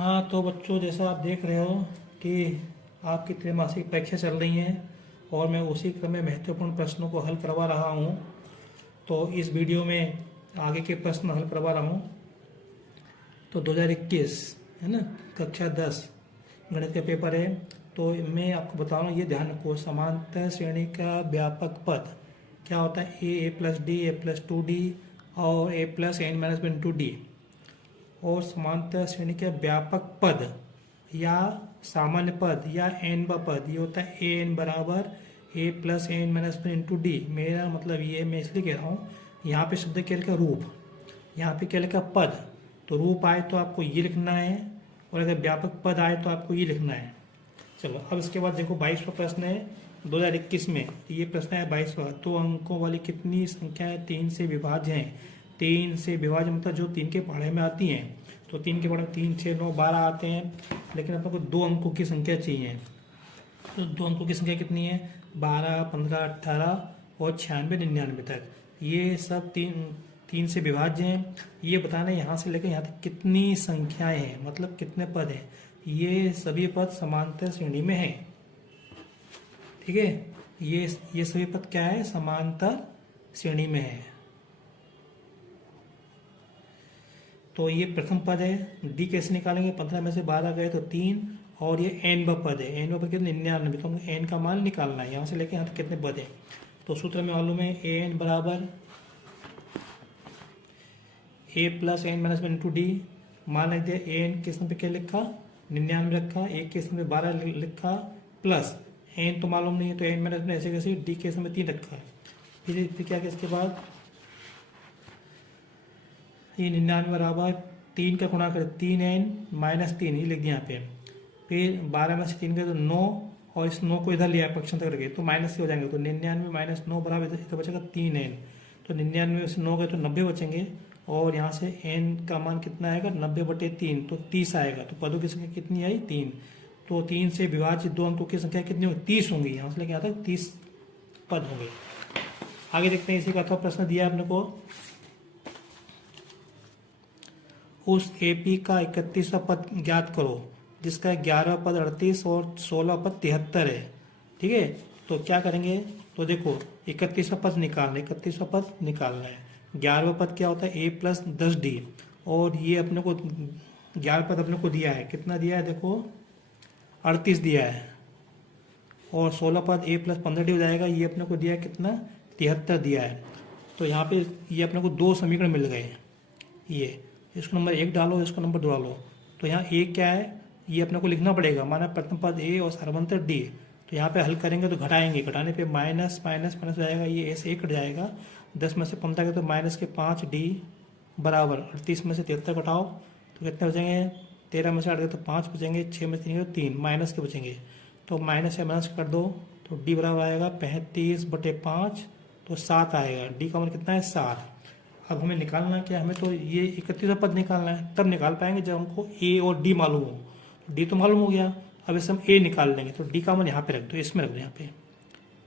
हाँ तो बच्चों, जैसा आप देख रहे हो कि आपकी त्रैमासिक परीक्षा चल रही हैं और मैं उसी क्रम में महत्वपूर्ण प्रश्नों को हल करवा रहा हूँ। तो इस वीडियो में आगे के प्रश्न हल करवा रहा हूँ। तो 2021 है ना, कक्षा 10 गणित का पेपर है। तो मैं आपको बता रहा हूँ, ये ध्यान रखो, समांतर श्रेणी का व्यापक पद क्या होता है? A plus D, A plus 2d और A plus N minus one two D. और समांतर श्रेणी के व्यापक पद या सामान्य पद या एन व पद, ये होता है ए एन बराबर A plus N minus one into D. मेरा मतलब ये, मैं इसलिए कह रहा हूँ, यहाँ पे शब्द क्या लिखा? रूप। यहाँ पे क्या लिखा? पद। तो रूप आए तो आपको ये लिखना है, और अगर व्यापक पद आए तो आपको ये लिखना है। चलो अब इसके बाद देखो, 22वां प्रश्न है 2021 में। ये प्रश्न है 22वां। 2 अंकों वाली कितनी संख्याएं 3 से विभाज्य हैं? 3 से विभाज्य मतलब जो 3 के पढ़े में आती हैं। तो 3 के पढ़े में 3, 6, 9, 12 आते हैं, लेकिन अपने को 2 अंकों की संख्या चाहिए। तो 2 अंकों की संख्या कितनी है? 12, 15, 18 और 96, 99 तक। ये सब तीन से विभाज्य हैं। ये बताना यहाँ से लेकर यहाँ तक कितनी संख्याएं हैं, मतलब कितने पद हैं। ये सभी पद समांतर श्रेणी में हैं। ठीक है, ये सभी पद क्या है? समांतर श्रेणी में है। तो ये प्रथम पद है। डी कैसे निकालेंगे? 15 में से 12 गए तो 3, और ये एन व पद है। एन व पद कितने? 99। तो हमें एन का मान निकालना है, यहाँ से लेकर यहाँ तक कितने पद है। तो सूत्र में मालूम है, ए एन बराबर A plus N minus one into D. मान रख दिया, ए एन के स्थान पे क्या लिखा? 99 रखा। ए के स्थान पे 12 लिखा, प्लस एन तो मालूम नहीं है तो एन माइनस में ऐसे कैसे, डी के स्थान पे 3 रखा है। फिर क्या किया इसके बाद? ये 99 बराबर 3 का गुणा कर 3n माइनस 3, ये लिख दिया यहाँ पे। फिर 12 में से 3 गए तो 9, और इस 9 को इधर लिया पक्षांतर करके, तो माइनस से हो जाएंगे। तो 99 माइनस 9 बराबर इधर बचेगा 3n। तो 99 में से 9 गए तो 90 बचेंगे, और यहाँ से n का मान कितना आएगा? 90/3, तो 30 आएगा। तो पदों की संख्या कितनी आई? 3। तो 3 से विभाजित 2 अंकों की संख्या कितनी होगी? 30 होंगी। यहाँ से लेके यहाँ तक 30 पद होंगे। आगे देखते हैं, इसी का अथवा प्रश्न दिया है अपने को। उस एपी का 31वां पद ज्ञात करो जिसका 11वां पद 38 और 16वां पद 73 है। ठीक है, तो क्या करेंगे? तो देखो, 31वां पद निकालना है, 31वां पद निकालना है। 11वां पद क्या होता है? ए प्लस 10d, और ये अपने को 11 पद अपने को दिया है, कितना दिया है? देखो 38 दिया है, और 16 पद ए प्लस 15d हो जाएगा। ये अपने को दिया है कितना? 73 दिया है। तो यहाँ पे ये अपने को 2 समीकरण मिल गए। ये इसको नंबर 1 डालो, इसको नंबर 2 डालो। तो यहाँ ए क्या है? ये अपने को लिखना पड़ेगा, माना प्रथम पद ए और सर्वांतर डी। तो यहाँ पे हल करेंगे तो घटाएंगे, घटाने पे माइनस माइनस माइनस हो जाएगा, ये ऐसे 1 कट जाएगा। 10 में से 15 गए तो माइनस के 5d बराबर 38 में से 73 घटाओ तो कितने बचेंगे? 13 में से 8 गए तो 5 बचेंगे, 6 में से 3 गए तो 3, माइनस के बचेंगे। तो माइनस से माइनस कर दो तो डी बराबर आएगा 35/5, तो 7 आएगा। डी का मान कितना है? 7। अब हमें निकालना क्या? हमें तो ये 31वां पद निकालना है, तब निकाल पाएंगे जब हमको ए और डी मालूम हो। डी तो मालूम हो गया, अब इसे हम ए निकाल लेंगे। तो डी का मान यहाँ पे रख दो, इसमें रख दो यहाँ पे।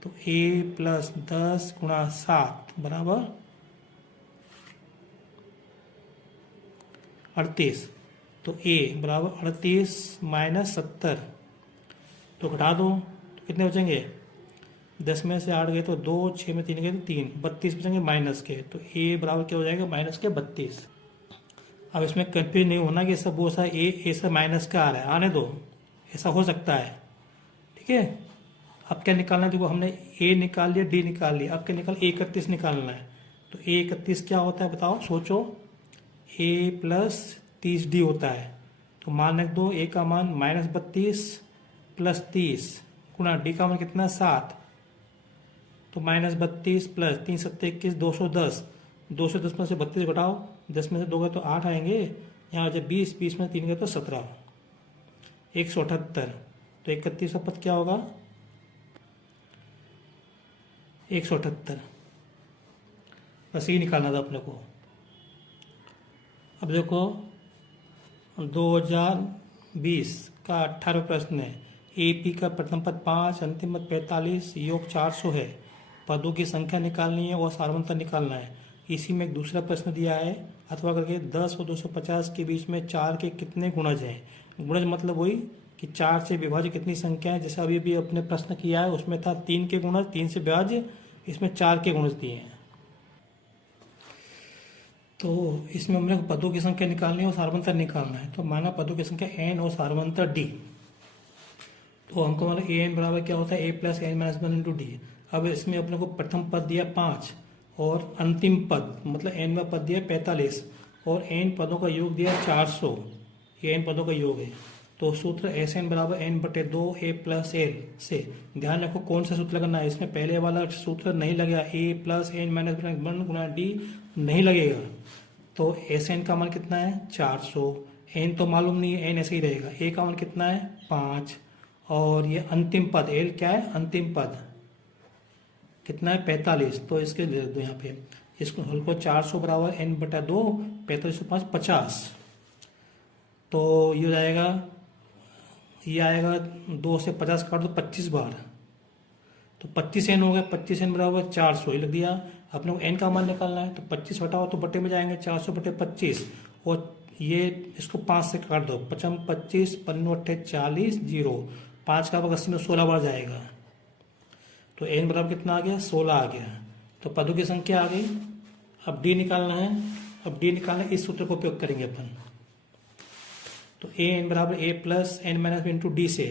तो ए प्लस 10 गुणा 7 बराबर 38। तो ए बराबर 38 माइनस 70, तो घटा दो तो कितने बचेंगे? 10 में से 8 गए तो 2, 6 में 3 गए तो 3, 32 बचेंगे माइनस के। तो ए बराबर क्या हो जाएगा? माइनस के 32। अब इसमें कंफ्यूज नहीं होना कि सब वो सा ए से माइनस का आ रहा है, आने दो, ऐसा हो सकता है। ठीक है, अब क्या निकालना है? देखो हमने ए निकाल लिया, डी निकाल लिया, अब क्या निकाल? ए 31 निकालना है। तो ए 31 क्या होता है बताओ, सोचो। ए प्लस 30d होता है। तो मान रख दो, ए का मान माइनस 32 प्लस 30 गुणा डी का मान कितना? 7। तो माइनस 32 प्लस 3 7 21, 210। 210 में से 32 घटाओ, 10 में से 2 गए तो 8 आएंगे, यहाँ जब 20, 20 में 3 गए तो 17, 178। तो 31वां पद क्या होगा? 178। बस ये निकालना था अपने को। अब देखो 2020 का 18वां प्रश्न है। एपी का प्रथम पद 5, अंतिम पद 45, योग 400 है। पदों की संख्या निकालनी है और सार्वंतर निकालना है। इसी में एक दूसरा प्रश्न दिया है, अथवा करके 10 और 250 के बीच में 4 के कितने गुणज हैं। गुणज मतलब वही कि 4 से विभाज्य कितनी संख्या है, जैसे अभी भी अपने प्रश्न किया है उसमें था 3 के गुणज, 3 से विभाज्य, इसमें 4 के गुणज दिए हैं। तो इसमें हमने पदों की संख्या निकालनी है और सार्वंतर निकालना है। तो माना पदों की संख्या n और सार्वंतर d, तो हमको मतलब ए एन बराबर क्या होता है, A plus N minus one into D. अब इसमें अपने को प्रथम पद दिया 5 और अंतिम पद मतलब एनवा पद दिया 45 और एन पदों का योग दिया 400, ये एन पदों का योग है। तो सूत्र एस एन बराबर एन बटे 2 ए प्लस एल से, ध्यान रखो कौन सा सूत्र लगना है, इसमें पहले वाला सूत्र नहीं लगेगा, ए प्लस एन माइनस वन गुणा डी नहीं लगेगा। तो एस एन का मान कितना है 400, एन तो मालूम नहीं है, एन ऐसे ही रहेगा, ए का मान कितना है 5 और ये अंतिम पद एल क्या है, अंतिम पद कितना है 45, तो इसके दे दो यहाँ पे, इसको हल को 400 बराबर एन बटा 2 45 से 5 50, तो ये हो जाएगा, ये आएगा 2 से 50 काट दो 25 बार, तो 25 एन हो गया, 25 एन बराबर 400 ही लग दिया। अपने को एन का मान निकालना है तो 25 हटाओ तो बटे में जाएंगे 400 बटे 25 और ये इसको 5 से काट दो, 55 25 55 40 0, 5 का 80 में 16 बार जाएगा, तो एन बराबर कितना आ गया 16 आ गया। तो पदों की संख्या आ गई। अब डी निकालना है, अब डी निकालना इस सूत्र को उपयोग करेंगे अपन। तो ए एन बराबर A plus N minus into D से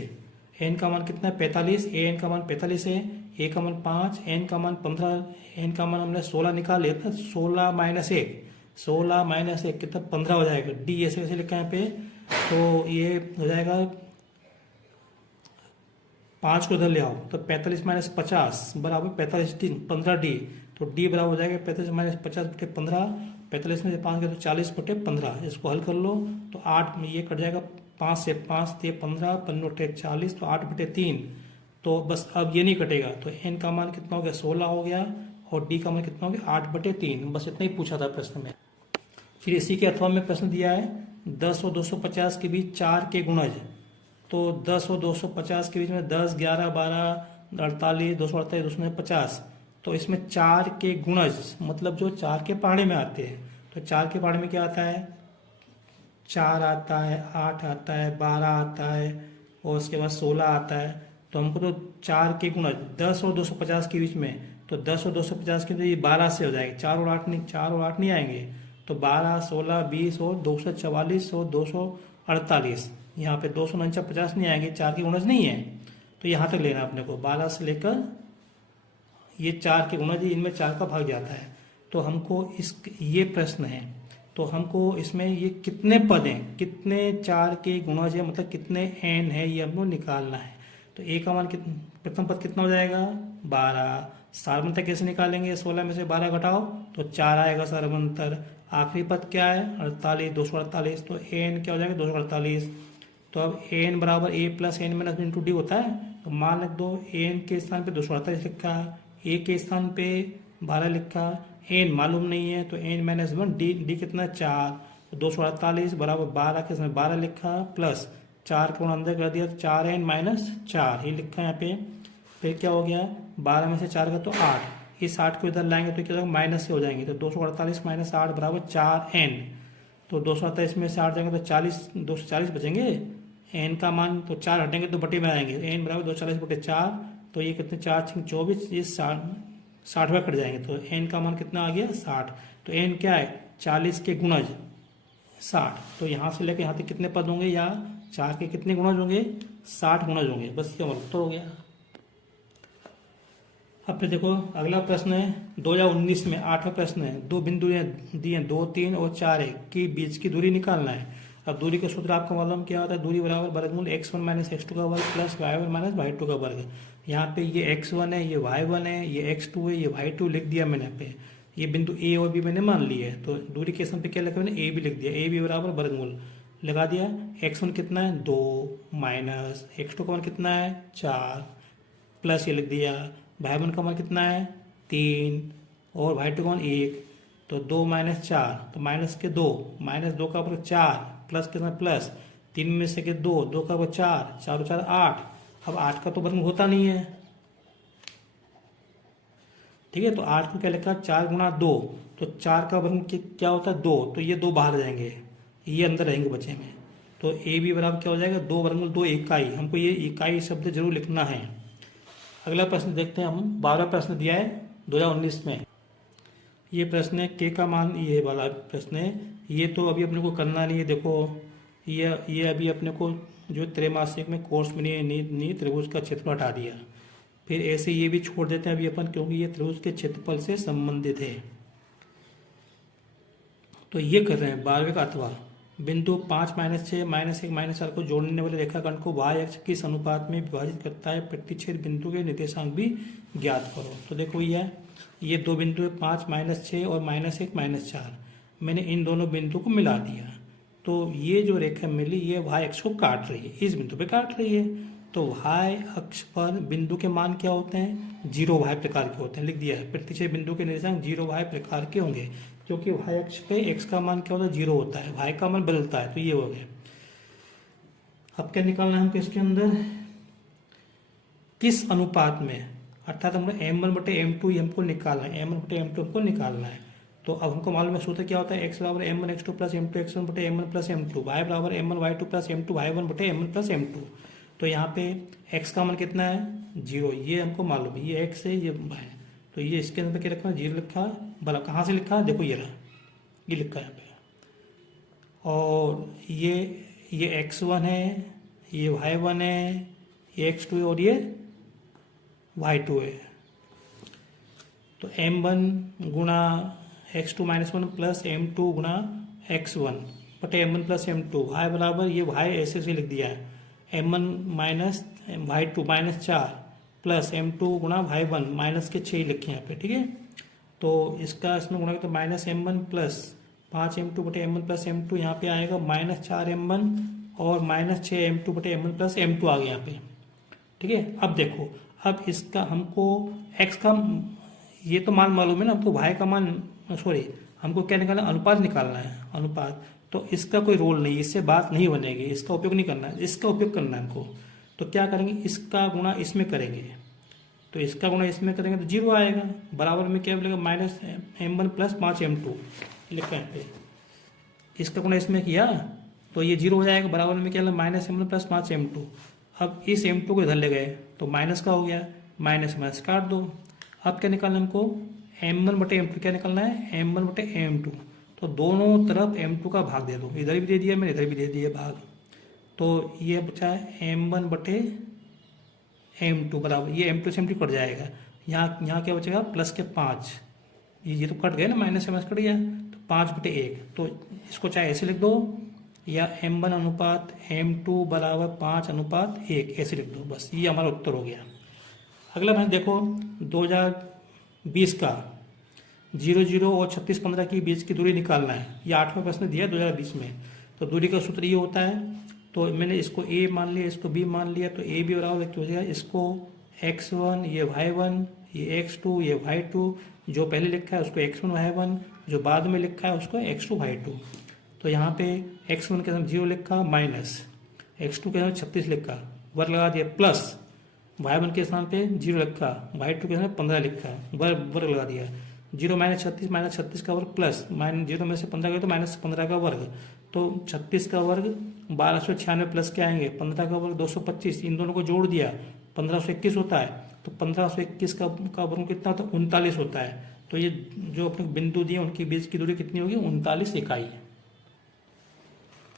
एन का मान कितना है 45, ए एन का मान 45 है, ए का मान 5, एन का मान 15, एन का मान हमने 16 निकाल लिया था, 16 माइनस 1, 16 माइनस 1 कितना 15 हो जाएगा, डी ऐसे ऐसे लिखा है यहाँ पे, तो ये हो जाएगा 5 को इधर ले आओ तो 45 माइनस 50 बराबर 45 डी 15 डी, तो डी बराबर हो जाएगा 45 माइनस 50 बटे 15, 45 में से 5 गया तो 40 बटे 15, इसको हल कर लो तो 8 में ये कट जाएगा, 5 से 5 ते 15 15 40, तो 8 बटे 3, तो बस अब ये नहीं कटेगा, तो एन का मान कितना हो गया 16 हो गया और डी का मान कितना हो गया 8 बटे 3, बस इतना ही पूछा था प्रश्न में। फिर इसी के अथवा में प्रश्न दिया है 10 और 250 के बीच 4 के गुणज, तो 10 और 250 के बीच में 10 11 12 48 248 250, तो इसमें 4 के गुणज मतलब जो 4 के पहाड़े में आते हैं, तो 4 के पहाड़े में क्या आता है 4 आता है, 8 आता है, 12 आता है और उसके बाद 16 आता है, तो हमको तो 4 के गुणज 10 और 250 के बीच में, तो 10 और 250 के तो ये 12 से हो जाएगा, 4 और 8 नहीं आएंगे, तो 12 16 20 और 244 और 248, यहाँ पे 249 नहीं आएंगे, 4 के गुणज नहीं है, तो यहाँ तक लेना अपने को 12 से लेकर ये 4 के गुणज, इनमें 4 का भाग जाता है। तो हमको इस ये प्रश्न है, तो हमको इसमें ये कितने पद हैं, कितने 4 के गुणज है मतलब कितने एन है, ये हमको निकालना है। तो ए का मान प्रथम पद कितना हो जाएगा 12, सार्वंतर कैसे निकालेंगे, 16 में से 12 घटाओ तो 4 आएगा सार्वंतर, आखिरी पद क्या है 48 248, तो एन क्या हो जाएगा 248, तो अब एन बराबर A plus N minus into D होता है, तो मान लिख दो एन के स्थान पे 248 लिखा, ए के स्थान पे 12 लिखा, एन मालूम नहीं है तो एन माइनस 1, डी कितना 4, तो 248 बराबर 12 के समय 12 लिखा प्लस 4 को अंदर कर दिया तो 4 एन माइनस 4 ये लिखा यहाँ पे। फिर क्या हो गया 12 में से 4 का तो 8, इस 8 को इधर लाएंगे तो क्या होगा माइनस से हो जाएंगे, तो 248 माइनस 8 बराबर 4 एन, तो 248 में से 8 जाएंगे तो 40 240 बचेंगे, एन का मान तो 4 हटेंगे तो बटे में आएंगे, एन बराबर 240 बटे 4, तो ये कितने 4 6 24, ये 60 में कट जाएंगे, तो एन का मान कितना आ गया 60, तो एन क्या है 40 के गुणज 60, तो यहाँ से लेकर यहाँ तक कितने पद होंगे या 4 के कितने गुणज होंगे 60 गुणज होंगे, बस ये उत्तर हो गया। अब फिर देखो अगला प्रश्न है 2019 में 8वां प्रश्न है, दो बिंदु दिए 2 3 और 4 है कि बीच की दूरी निकालना है। अब दूरी का सूत्र आपको मालूम क्या होता है, दूरी बराबर वर्गमूल x1 माइनस x2 का वर्ग प्लस y1 माइनस y2 का वर्ग। यहाँ पे ये x1 है, ये y1 है, ये x2 है, ये y2 लिख दिया मैंने यहाँ पे, ये बिंदु a और b मैंने मान लिया है, तो दूरी के स्थान पे क्या लिखा मैंने a b लिख दिया, a b बराबर वर्गमूल लगा दिया, x1 कितना है 2 माइनस x2 का मान कितना है 4 प्लस ये लिख दिया, y1 का मान कितना है 3 और y2 का मान 1, तो 2 माइनस 4 तो माइनस के 2 माइनस 2 का वर्ग 4 प्लस कितना प्लस 3 में से के 2 2 का वर्ग 4 4 4 8, अब 8 का तो वर्ग होता नहीं है, ठीक है, तो 8 को क्या लिखा 4 गुणा 2, तो 4 का वर्ग क्या होता है 2, तो ये 2 बाहर जाएंगे ये अंदर रहेंगे बचे में, तो ए बी बराबर क्या हो जाएगा, 2 वर्गमूल 2 इकाई। हमको ये इकाई शब्द जरूर लिखना है। अगला प्रश्न देखते हैं हम। 12वां प्रश्न दिया है 2019 में। ये प्रश्न है के का मान, ये वाला प्रश्न है। ये तो अभी अपने को करना नहीं है। देखो ये अभी अपने को जो त्रैमासिक में कोर्स में नहीं त्रिभुज का क्षेत्रफल हटा दिया। फिर ऐसे ये भी छोड़ देते हैं अभी अपन, क्योंकि ये त्रिभुज के क्षेत्रफल से संबंधित है। तो ये कर रहे हैं 12वें का। अथवा बिंदु 5 -6 -1 -4 को जोड़ने वाले रेखाखंड को y अक्ष किस अनुपात में विभाजित करता है, प्रतिच्छेद बिंदु के निर्देशांक भी ज्ञात करो। तो देखो ये दो बिंदु है 5 -6 और -1 -4। मैंने इन दोनों बिंदु को मिला दिया। तो ये जो रेखा मिली ये y अक्ष को काट रही है, इस बिंदु पे काट रही है। तो y अक्ष पर बिंदु के मान क्या होते हैं, 0 y प्रकार के होते हैं। लिख दिया है प्रतिच्छेद बिंदु के निर्देशांक 0 y प्रकार के होंगे, क्योंकि y अक्ष पे x का मान क्या होता है, 0 होता है, y का मान बदलता है। तो ये हो गया। अब क्या निकालना है हमको इसके अंदर, किस अनुपात में, अर्थात हमको m1/m2 हमको निकालना है, m1/m2 हमको निकालना है। तो अब हमको मालूम है सूत्र क्या होता है, x बराबर m1x2 plus m2 x1/m1 plus m2, y बराबर m1 y2 plus m2 y1/m1 plus m2। तो यहाँ पे x का मान कितना है, 0, ये हमको मालूम है, ये x है ये y है। तो ये इसके अंदर क्या लिखा है, 0 लिखा, भला कहाँ से लिखा, देखो ये रहा, ये लिखा है यहाँ पे। और ये x1 है, ये y1 है, ये x2 है और ये y2 है। तो m1 गुणा x2 -1 प्लस m2 गुणा x1 बटे m1 प्लस m2, y बराबर ये y ऐसे लिख दिया है, m1 minus y2 -4 plus m2 गुणा y1 माइनस के 6 लिखे यहाँ पे, ठीक है। तो इसका इसमें गुणा तो माइनस m1 प्लस 5m2 बटे m1 प्लस m2, यहाँ पे आएगा -4m1 और -6m2 बटे m1 प्लस m2 आ गया यहाँ पे, ठीक है। अब देखो, अब इसका हमको x का ये तो मान मालूम है ना, हमको y का मान, सॉरी हमको क्या निकालना, अनुपात निकालना है, अनुपात। तो इसका कोई रोल नहीं, इससे बात नहीं बनेगी, इसका उपयोग नहीं करना है, इसका उपयोग करना है हमको। तो क्या करेंगे, इसका गुणा इसमें करेंगे, तो इसका गुणा इसमें करेंगे तो 0 आएगा। बराबर में क्या मिलेगा, -m1 प्लस 5m2 लिखा है पे। इसका गुणा इसमें किया तो ये 0 हो जाएगा। बराबर में क्या -m1 प्लस 5m2। अब इस m2 को इधर ले गए तो माइनस का हो गया, माइनस माइनस काट दो। अब क्या निकालना हमको, m1/m2 क्या निकालना है, m1/m2। तो दोनों तरफ m2 का भाग दे दो, इधर भी दे दिया मैंने, इधर भी दे दिया भाग। तो ये बचा m1/m2 बराबर, ये m2 से m2 कट जाएगा। यहाँ क्या बचेगा, प्लस के 5, ये तो कट गए ना, माइनस से माइनस कट गया, तो 5/1। तो इसको चाहे ऐसे लिख दो या m1 अनुपात m2 बराबर 5:1 ऐसे लिख दो, बस ये हमारा उत्तर हो गया। अगला मैं देखो 2020 का 00 और 3615 के बीच की दूरी निकालना है। ये 8वां प्रश्न दिया 2020 में। तो दूरी का सूत्र ये होता है, तो मैंने इसको a मान लिया, इसको b मान लिया, तो a b बराबर क्या हो जाएगा, इसको x1 ये y1 ये x2 ये y2, जो पहले लिखा है उसको x1 y1, जो बाद में लिखा है उसको x2 y2। तो यहाँ पे x1 के साथ 0 लिखा, माइनस x2 के साथ 36 लिखा, वर्ग लगा दिया, प्लस y1 के स्थान पे 0 लिखा, y2 के साथ 15 लिखा, वर्ग लगा दिया। 0 - 36 का वर्ग प्लस -0 में से 15 गए तो -15 का वर्ग। तो 36 का वर्ग 1296 प्लस के आएंगे, 15 का वर्ग 225, इन दोनों को जोड़ दिया 1521 होता है। तो 1521 का वर्ग कितना होता है, 39 होता है। तो ये जो अपने बिंदु दिए उनके बीच की दूरी कितनी होगी, 39 इकाई।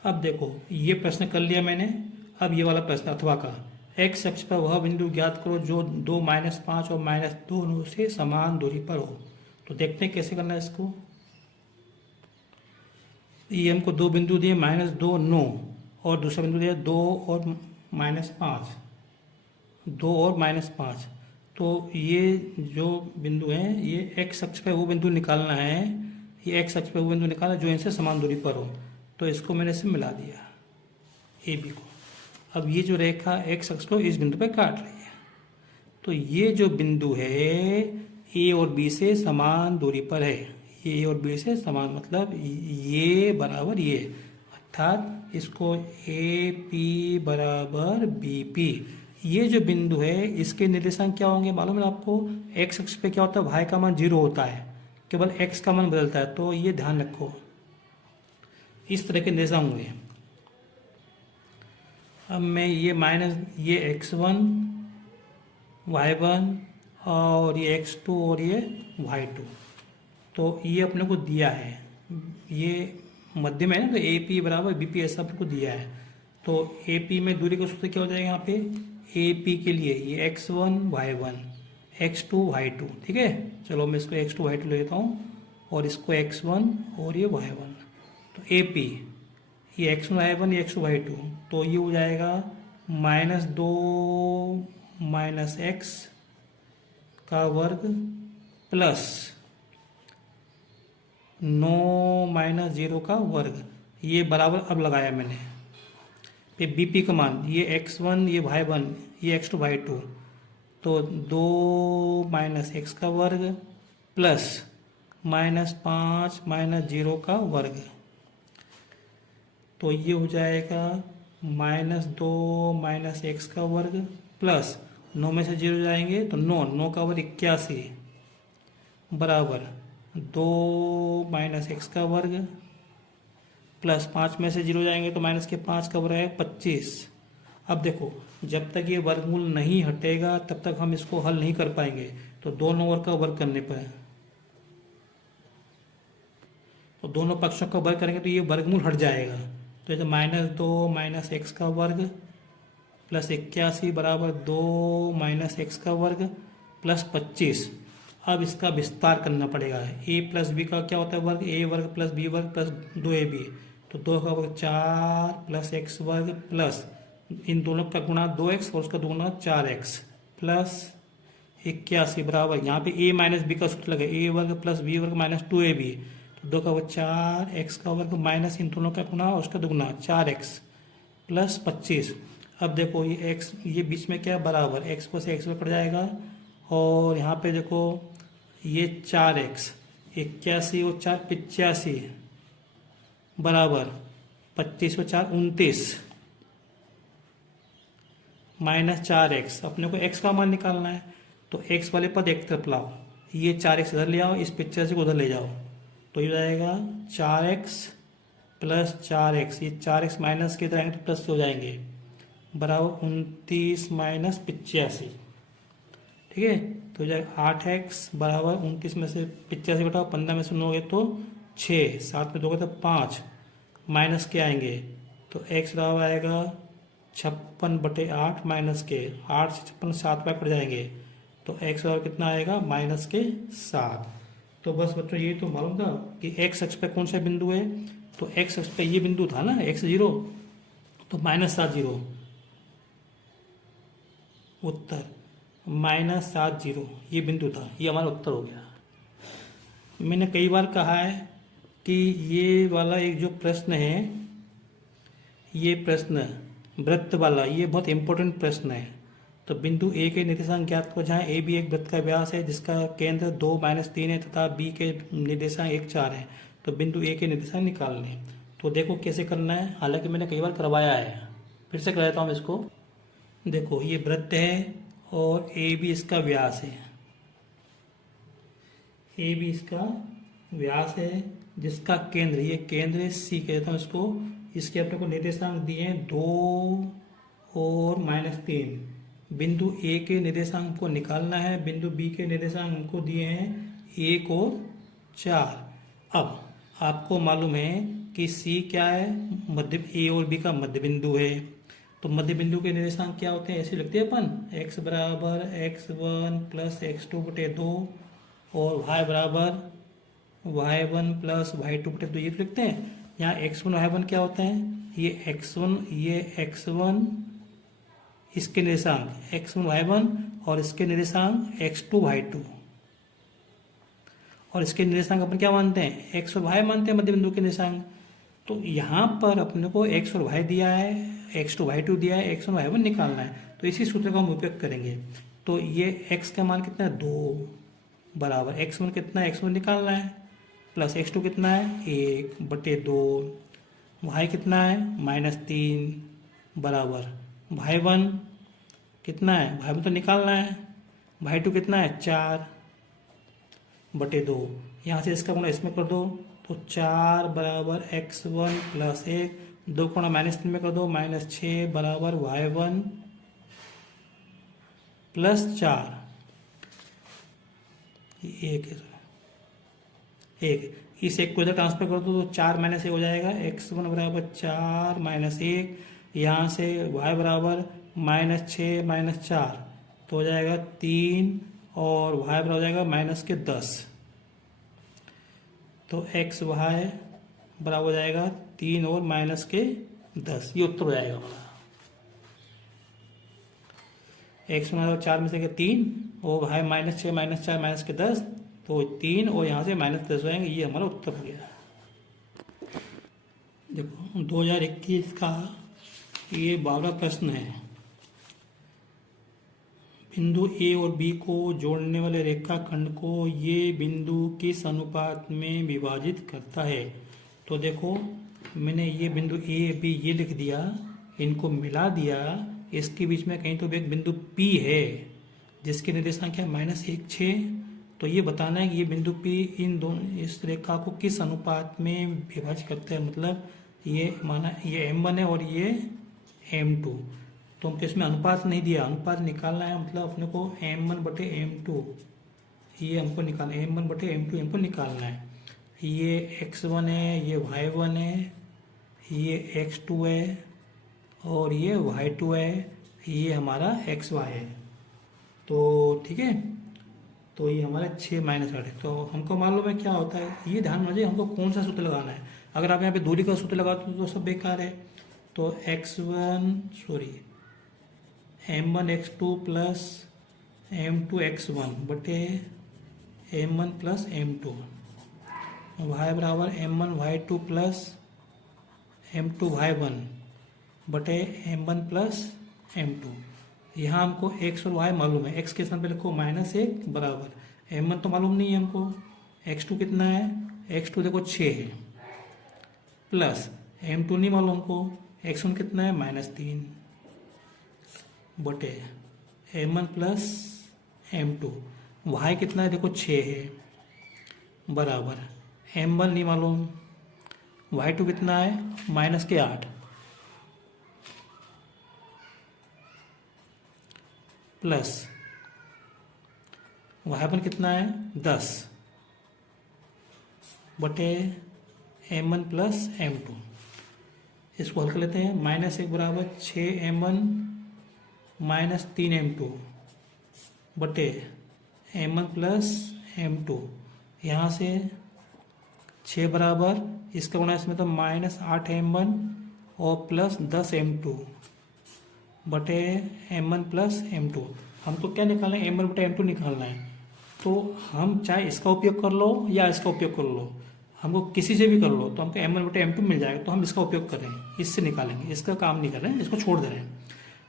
अब देखो ये प्रश्न कर लिया मैंने। अब ये वाला प्रश्न अथवा का, x अक्ष पर वह बिंदु ज्ञात करो जो 2 -5 और -2 से समान दूरी पर हो। तो देखते हैं कैसे करना है इसको। ये हमको दो बिंदु दिए, -2 9 और दूसरा बिंदु दिया 2 और -5, 2 और -5। तो ये जो बिंदु हैं ये x अक्ष पे वो बिंदु निकालना है, ये x अक्ष पे वो बिंदु निकालना जो इनसे समान दूरी पर हो। तो इसको मैंने इसे मिला दिया ए बी को। अब ये जो रेखा x अक्ष को इस बिंदु पे काट रही है, तो ये जो बिंदु है ए और बी से समान दूरी पर है। ए और बी से समान मतलब ये बराबर ये, अर्थात इसको ए पी बराबर बी पी। ये जो बिंदु है इसके निर्देशांक क्या होंगे मालूम है आपको। x अक्ष पे क्या होता है, y का मान 0 होता है, केवल x का मान बदलता है। तो ये ध्यान रखो, इस तरह के निर्देशांक होंगे। अब मैं ये माइनस ये x1 y1 और ये x2 और ये y2, तो ये अपने को दिया है, ये मध्य में है ना, तो ए पी बराबर बी पी ऐसा अपने को दिया है। तो ए पी में दूरी का सूत्र क्या हो जाएगा यहाँ पे, ए पी के लिए ये x1 y1 x2 y2, ठीक है। चलो मैं इसको x2 y2 ले लेता हूँ और इसको x1 और ये y1, तो ए पी ये x1 y1 ये x2 y2, तो ये हो जाएगा -2 माइनस एक्स का वर्ग प्लस 9 माइनस 0 का वर्ग, ये बराबर अब लगाया मैंने पे बी पी का मान, ये x1 ये y1 ये x2 y2, तो 2 माइनस एक्स का वर्ग प्लस -5 माइनस 0 का वर्ग, तो ये हो जाएगा -2 माइनस एक्स का वर्ग प्लस 9 में से 0 जाएंगे तो 9 का वर्ग 81 बराबर 2 माइनस एक्स का वर्ग प्लस 5 में से 0 जाएंगे तो माइनस के 5 का वर्ग है 25। अब देखो जब तक ये वर्गमूल नहीं हटेगा तब तक हम इसको हल नहीं कर पाएंगे, तो दोनों वर्ग का वर्ग करने पर, तो दोनों पक्षों का वर्ग करेंगे तो ये वर्गमूल हट जाएगा, तो ये -2 माइनस एक्स का वर्ग प्लस 81 बराबर 2 माइनस एक्स का वर्ग प्लस 25। अब इसका विस्तार करना पड़ेगा, a प्लस बी का क्या होता है वर्ग, a वर्ग प्लस बी वर्ग प्लस 2ab, तो 2 का वर्ग 4 प्लस एक्स वर्ग प्लस इन दोनों का गुणा 2x और उसका दुगुना 4x प्लस 81 बराबर यहाँ पे a माइनस बी का सूत्र लगे, a वर्ग प्लस बी वर्ग माइनस 2ab, तो 2 का वर्ग 4 x का वर्ग माइनस इन दोनों का गुणा और उसका दुगुना 4x प्लस 25। अब देखो ये x ये बीच में क्या बराबर x को से x में कट जाएगा और यहाँ पे देखो ये 4x 81 और 4 85 बराबर 25 और 4 29 माइनस 4x, अपने को x का मान निकालना है तो x वाले पद एक तरफ लाओ, ये 4x इधर ले आओ, इस 85 को उधर ले जाओ, तो ये जाएगा 4x प्लस 4x, ये 4x माइनस के इधर आएंगे तो प्लस हो जाएंगे बराबर 29 माइनस 85, ठीक है। तो जाएगा 8x बराबर 29 में से 85 घटाओ 15 में से 9 गए तो 6, 7 में 2 गए तो 5, माइनस के आएंगे तो x बराबर आएगा 56/8 माइनस के 8 से 56 7 बार कट जाएंगे तो x बराबर कितना आएगा माइनस के 7। तो बस बच्चों ये तो मालूम था कि x अक्ष पे कौन सा बिंदु है, तो x अक्ष पे ये बिंदु था ना x0, तो -70 उत्तर -70 ये बिंदु था, ये हमारा उत्तर हो गया। मैंने कई बार कहा है कि ये वाला एक जो प्रश्न है, ये प्रश्न वृत्त वाला, ये बहुत इंपॉर्टेंट प्रश्न है। तो बिंदु ए के निर्देशांक ज्ञात को, जहाँ ए भी एक वृत्त का व्यास है जिसका केंद्र 2-3 है तथा बी के निर्देशांक 1-4 है, तो बिंदु ए के निर्देशांक निकालने। तो देखो कैसे करना है, हालांकि मैंने कई बार करवाया है, फिर से कराता हूँ इसको। देखो ये वृत्त है और ए भी इसका व्यास है, ए भी इसका व्यास है जिसका केंद्र, ये केंद्र है सी कहता हूँ इसको। इसके अपने को निर्देशांक दिए हैं 2 और -3। बिंदु ए के निर्देशांक को निकालना है, बिंदु बी के निर्देशांक हमको दिए हैं 1 और 4। अब आपको मालूम है कि सी क्या है, मध्य ए और बी का मध्य बिंदु है, तो मध्य बिंदु के निर्देशांक क्या होते हैं, ऐसे लिखते हैं अपन, x बराबर x1 प्लस x2/2 और y बराबर y1 प्लस y2/2, ये लिखते हैं। यहाँ x1 y1 क्या होते हैं, ये x1 इसके निर्देशांक x1 y1 और इसके निर्देशांक x2 y2, और इसके निर्देशांक अपन क्या मानते हैं, x और y मानते हैं मध्य बिंदु के निर्देशांक। तो यहाँ पर अपने को x और y दिया है, x2 y2 दिया है, x1 y1 निकालना है, तो इसी सूत्र का हम उपयोग करेंगे। तो ये x का मान कितना है 2 बराबर x1 कितना है, x1 निकालना है, प्लस x2 कितना है 1/2, y कितना है -3 बराबर y1 कितना है, y1 तो निकालना है, y2 कितना है 4/2, यहाँ से इसका गुणा इसमें कर दो तो 4 बराबर x1 प्लस 1 2 गुणा -3 में कर दो, -6 बराबर y1 प्लस 4, एक इस एक को इधर ट्रांसफर कर दो तो 4 -1 हो जाएगा, x1 बराबर 4 -1, यहाँ से y बराबर -6 -4 तो हो जाएगा 3 और y बराबर हो जाएगा -10। तो x y बराबर हो जाएगा 3 और -10, ये उत्तर हो जाएगा हमारा। x बराबर 4 में से 3 और y -6 -4 -10 तो 3 और यहाँ से -10 हो जाएंगे, ये हमारा उत्तर हो गया। देखो 2021 का ये 12वां प्रश्न है। बिंदु ए और बी को जोड़ने वाले रेखाखंड को ये बिंदु किस अनुपात में विभाजित करता है। तो देखो मैंने ये बिंदु ए बी ये लिख दिया, इनको मिला दिया, इसके बीच में कहीं तो भी एक बिंदु P है जिसके निर्देशांक है -1 6। तो ये बताना है कि ये बिंदु P इन दोनों इस रेखा को किस अनुपात में विभाजित करते हैं। मतलब ये माना ये M1 है और ये M2, तो हमको इसमें अनुपात नहीं दिया, अनुपात निकालना है। मतलब अपने को M1/M2 ये हमको निकालना है, M1/M2 हमको निकालना है। ये x1 है, ये y1 है, ये x2 है और ये y2 है, ये हमारा xy है। तो ठीक है, तो ये हमारा 6 -8 है। तो हमको मालूम है क्या होता है, ये ध्यान रखिए हमको कौन सा सूत्र लगाना है। अगर आप यहाँ पे दूरी का सूत्र लगाते हो तो सब बेकार है। तो M1 x2 plus M2 x1 बटे M1 प्लस M2, y बराबर M1 y2 plus M2 y1 बटे M1 प्लस M2। यहाँ हमको x और y मालूम है, x के स्थान पे लिखो -1 बराबर M1 तो मालूम नहीं है हमको, x2 कितना है, x2 देखो 6 है, प्लस M2 नहीं मालूम हमको, x1 कितना है -3 बटे M1 प्लस M2, y कितना है देखो 6 है बराबर M1 नहीं मालूम, y2 कितना है -8 प्लस y1 कितना है 10 बटे M1 प्लस M2। इसको हल कर लेते हैं। -1 बराबर 6M1 -3 M2 बटे M1 प्लस M2। यहाँ से 6 बराबर इसका गुणा इसमें तो -8 M1 और प्लस 10 M2 बटे M1 प्लस M2। हमको क्या निकालना है, M1 बटे M2 निकालना है। तो हम चाहे इसका उपयोग कर लो या इसका उपयोग कर लो, हमको किसी से भी कर लो तो हमको M1 बटे M2 मिल जाएगा। तो हम इसका उपयोग कर रहे हैं, इससे निकालेंगे, इसका काम नहीं कर रहे हैं, इसको छोड़ दे रहे हैं।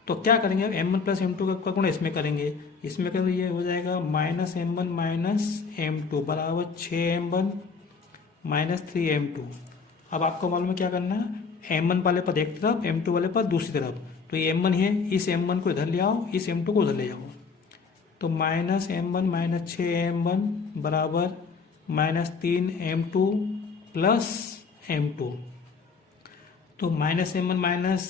तो क्या करेंगे, M1 प्लस M2 का गुणा इसमें करेंगे, इसमें करेंगे ये हो जाएगा -M1 माइनस M2 बराबर 6M1 -3M2। अब आपको मालूम है क्या करना है, M1 वाले पद एक तरफ, M2 वाले पद दूसरी तरफ। तो ये M1 है, इस M1 को इधर ले आओ, इस M2 को उधर ले जाओ। तो -M1 माइनस 6M1 बराबर -3M2 प्लस M2। तो -M1 माइनस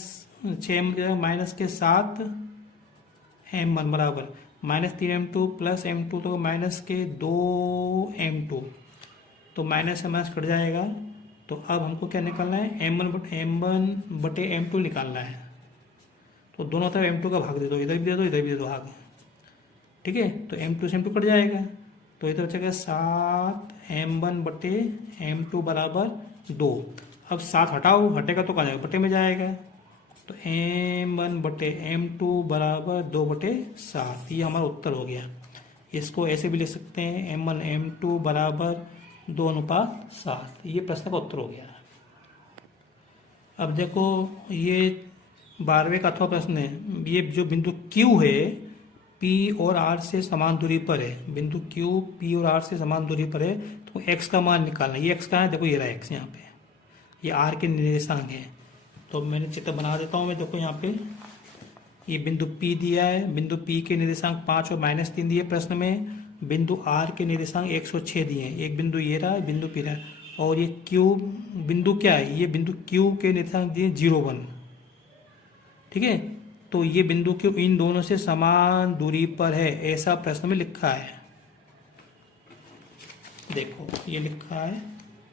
6M माइनस के साथ M1 बराबर -3M2 प्लस M2 तो माइनस के 2M2। तो माइनस से माइनस कट जाएगा। तो अब हमको क्या निकालना है, M1 बटे M2 निकालना है। तो दोनों तरफ M2 का भाग दे दो, इधर भी दे दो, इधर भी दे दो भाग, ठीक है। तो M2 से M2 कट जाएगा, तो इधर बचेगा 7M1 बटे M2 बराबर 2। अब 7 हटाओ, हटेगा तो कहाँ जाएगा, बटे में जाएगा। तो M1 बटे M2 बराबर 2 बटे 7, ये हमारा उत्तर हो गया। इसको ऐसे भी लिख सकते हैं, M1 M2 बराबर 2:7, ये प्रश्न का उत्तर हो गया। अब देखो ये 12वें का अथवा प्रश्न है। ये जो बिंदु Q है P और R से समान दूरी पर है, बिंदु Q P और R से समान दूरी पर है। तो x का मान निकालना है। ये x कहाँ है, देखो ये रहा x यहाँ पे, ये R के निर्देशांक है। तो मैंने चित्र बना देता हूँ मैं, देखो यहाँ पे ये बिंदु P दिया है, बिंदु P के निर्देशांक 5 और -3 दिए प्रश्न में, बिंदु R के निर्देशांक 106 दिए हैं। एक बिंदु ये रहा, बिंदु P रहा। और ये Q बिंदु क्या है, ये बिंदु Q के निर्देशांक दिए 0 1, ठीक है। तो ये बिंदु Q इन दोनों से समान दूरी पर है, ऐसा प्रश्न में लिखा है। देखो ये लिखा है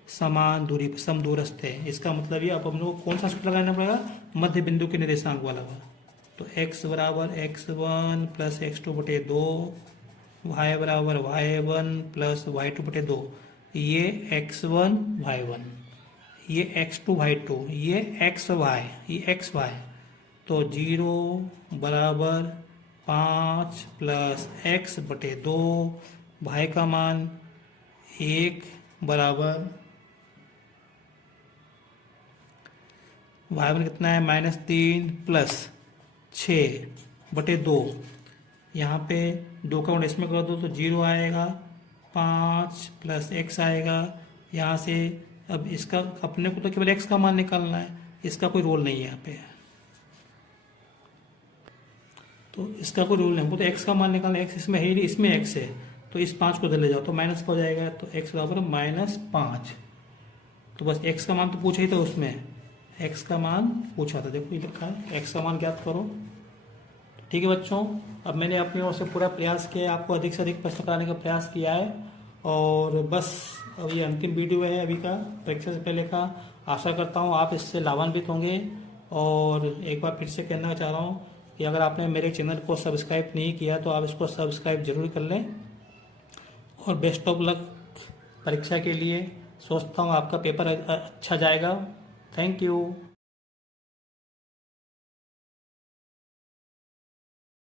समान दूरी पर, समदूरस्थ है, इसका मतलब ये अब हम लोग को कौन सा सूत्र लगाना पड़ेगा, मध्य बिंदु के निर्देशांक वाला हुआ। तो x बराबर x1 प्लस x2 बटे 2, y बराबर y1 प्लस y2 बटे 2, ये x1 y1, ये x2 y2, ये xy, ये xy। तो 0 बराबर 5 प्लस x बटे 2, y का मान 1 बराबर y1 कितना है -3 प्लस 6 बटे 2, यहाँ पे 2 का गुणा इसमें कर दो तो 0 आएगा, 5 प्लस x आएगा। यहाँ से अब इसका अपने को तो केवल x का मान निकालना है, इसका कोई रोल नहीं है यहाँ पे, तो इसका कोई रूल नहीं, हमको तो x का मान निकालना है। x इसमें है नहीं, इसमें x है, तो इस 5 को इधर ले जाओ तो माइनस का हो जाएगा, तो x बराबर -5। तो बस x का मान तो पूछा ही था उसमें, x का मान पूछा था, देखो ये लिखा है x का मान ज्ञात करो। ठीक है बच्चों, अब मैंने अपनी ओर से पूरा प्रयास किया, आपको अधिक से अधिक प्रश्न कराने का प्रयास किया है। और बस अब ये अंतिम वीडियो है अभी का, परीक्षा से पहले का। आशा करता हूँ आप इससे लाभान्वित होंगे। और एक बार फिर से कहना चाह रहा हूँ कि अगर आपने मेरे चैनल को सब्सक्राइब नहीं किया तो आप इसको सब्सक्राइब जरूर कर लें। और बेस्ट ऑफ लक परीक्षा के लिए, सोचता हूँ आपका पेपर अच्छा जाएगा। Thank you.